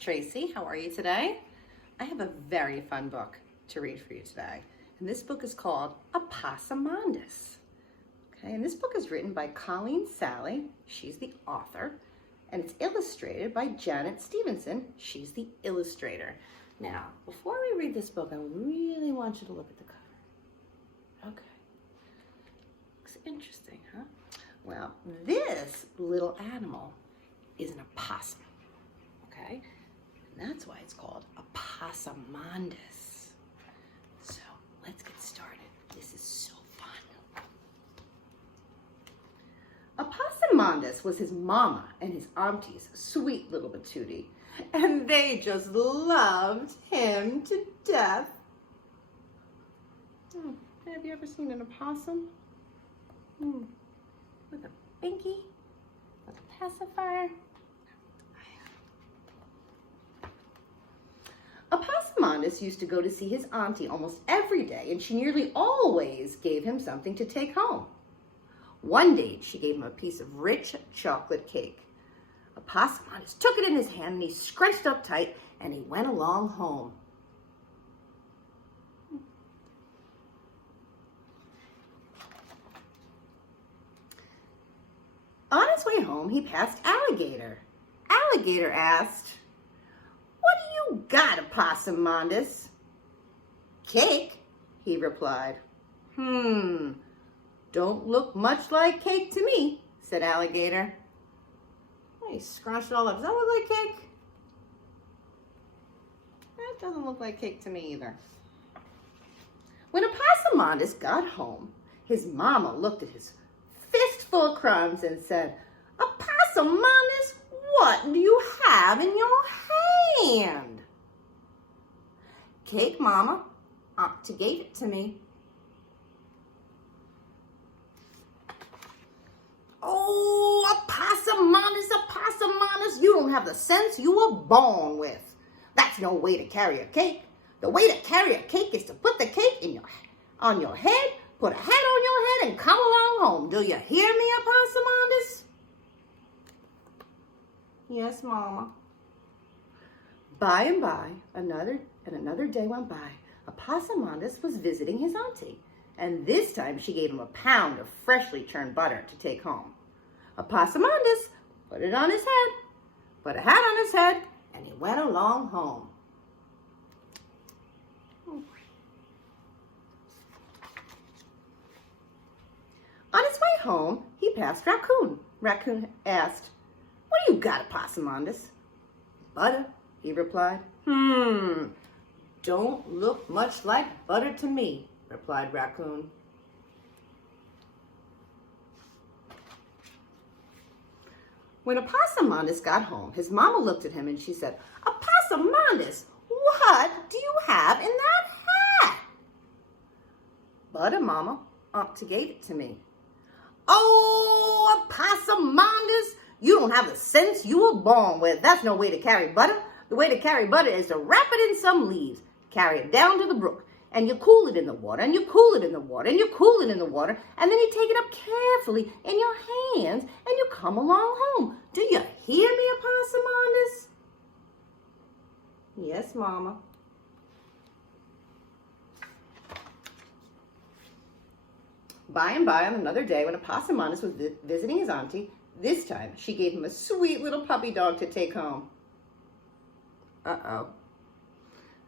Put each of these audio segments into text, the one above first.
Tracy. How are you today? I have a very fun book to read for you today. And this book is called Epossumondas. Okay, and this book is written by Coleen Salley. She's the author. And it's illustrated by Janet Stevenson. She's the illustrator. Now, before we read this book, I really want you to look at the cover. Okay. Looks interesting, huh? Well, this little animal is an opossum. Okay? And that's why it's called Epossumondas. So, let's get started. This is so fun. Epossumondas was his mama and his auntie's sweet little patootie, and they just loved him to death. Have you ever seen an opossum? With a binky, with a pacifier? Epossumondas used to go to see his auntie almost every day, and she nearly always gave him something to take home. One day, she gave him a piece of rich chocolate cake. Epossumondas took it in his hand, and he scrunched up tight, and he went along home. On his way home, he passed Alligator. Alligator asked, "What do you got, Epossumondas?" "Cake," he replied. Don't look much like cake to me," said Alligator. He scrunched it all up. Does that look like cake? That doesn't look like cake to me either. When Epossumondas got home, his mama looked at his fistful of crumbs and said, "Epossumondas, what do you have in your hand?" "Cake, Mama. Auntie gave it to me." "Oh, Epossumondas, you don't have the sense you were born with. That's no way to carry a cake. The way to carry a cake is to put the cake on your head, put a hat on your head, and come along home. Do you hear me, Epossumondas?" "Yes, Mama." By and by, another day went by. Epossumondas was visiting his auntie, and this time she gave him a pound of freshly churned butter to take home. Epossumondas put it on his head, put a hat on his head, and he went along home. On his way home, he passed Raccoon. Raccoon asked, "What do you got, Epossumondas?" "Butter," he replied. Don't look much like butter to me," replied Raccoon. When Epossumondas got home, his mama looked at him and she said, "Epossumondas, what do you have in that hat?" "Butter, Mama. Auntie gave it to me." "Oh, Epossumondas, you don't have the sense you were born with. That's no way to carry butter. The way to carry butter is to wrap it in some leaves, carry it down to the brook, and you cool it in the water, and you cool it in the water, and you cool it in the water, and then you take it up carefully in your hands, and you come along home. Do you hear me, Epossumondas?" "Yes, Mama." By and by, on another day, when Epossumondas was visiting his auntie, this time she gave him a sweet little puppy dog to take home.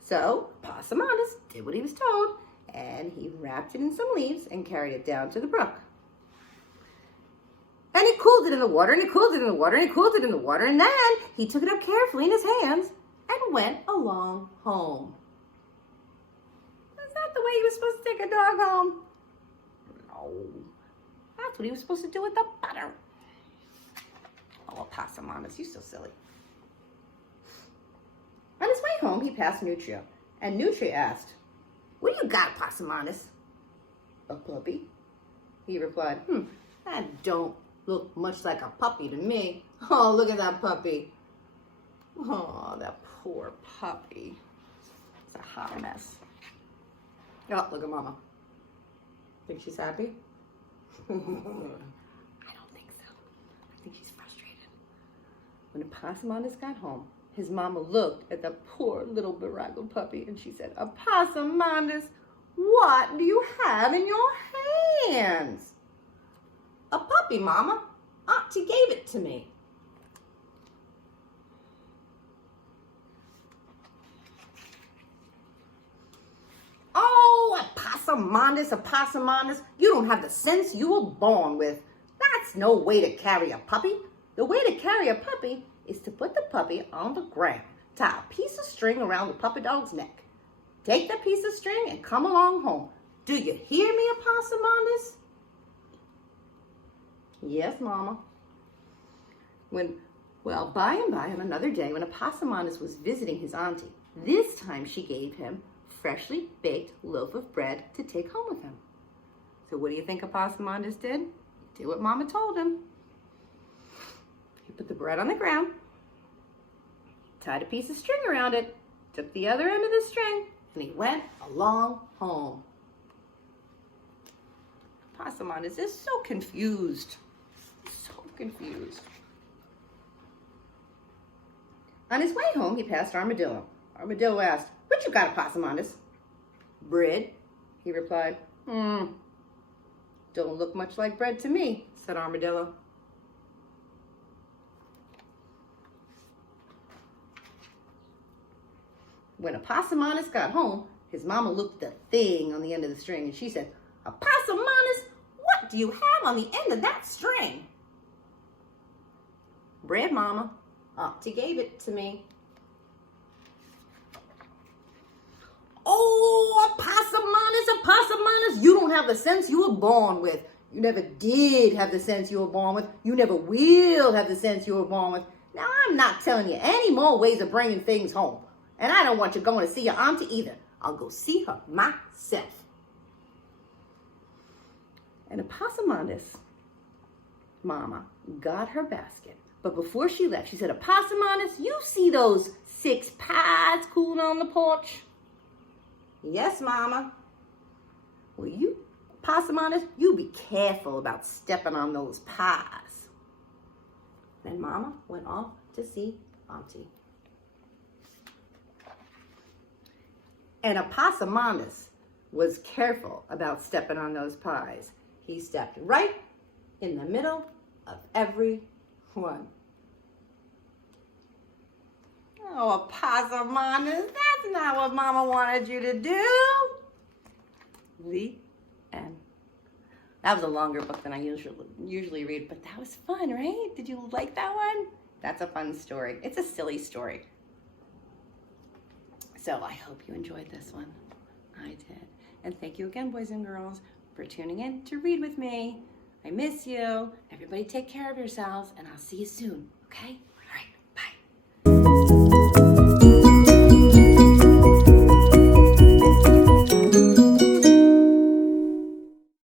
So Epossumondas did what he was told, and he wrapped it in some leaves and carried it down to the brook. And he cooled it in the water, and he cooled it in the water, and he cooled it in the water, and then he took it up carefully in his hands and went along home. Is that the way he was supposed to take a dog home? No. That's what he was supposed to do with the butter. Oh, Epossumondas, you're so silly. On his way home, he passed Nutria, and Nutria asked, "What do you got, Epossumondas?" "A puppy," he replied. That don't look much like a puppy to me. Oh, look at that puppy. Oh, that poor puppy. It's a hot mess. Oh, look at Mama. Think she's happy? I don't think so. I think she's frustrated. When Epossumondas got home, His mama looked at the poor little bedraggled puppy and she said, Epossumondas, what do you have in your hands? A puppy, Mama. Auntie gave it to me. Oh, Epossumondas, you don't have the sense you were born with. That's no way to carry a puppy. The way to carry a puppy is to put the puppy on the ground, tie a piece of string around the puppy dog's neck. Take that piece of string and come along home. Do you hear me, Epossumondas? Yes, Mama. By and by on another day, when Epossumondas was visiting his auntie, this time she gave him freshly baked loaf of bread to take home with him. So what do you think Epossumondas did? He did what Mama told him. He put the bread on the ground, tied a piece of string around it, took the other end of the string, and he went along home. Epossumondas is so confused. So confused. On his way home, he passed Armadillo. Armadillo asked, "What you got, Epossumondas?" "Bread," he replied. Don't look much like bread to me," said Armadillo. When Epossumondas got home, his mama looked at the thing on the end of the string and she said, "Epossumondas, what do you have on the end of that string?" "Bread, Mama. Auntie gave it to me." "Oh, Epossumondas, you don't have the sense you were born with. You never did have the sense you were born with. You never will have the sense you were born with. Now, I'm not telling you any more ways of bringing things home. And I don't want you going to see your auntie either. I'll go see her myself." And Epossumondas' mama got her basket. But before she left, she said, "Epossumondas, you see those 6 pies cooling on the porch?" "Yes, Mama." "Well, Epossumondas, you be careful about stepping on those pies." Then Mama went off to see Auntie. And Epossumondas was careful about stepping on those pies. He stepped right in the middle of every one. Oh, Epossumondas, that's not what Mama wanted you to do. The end. That was a longer book than I usually read, but that was fun, right? Did you like that one? That's a fun story. It's a silly story. So I hope you enjoyed this one. I did. And thank you again, boys and girls, for tuning in to read with me. I miss you. Everybody take care of yourselves, and I'll see you soon, okay?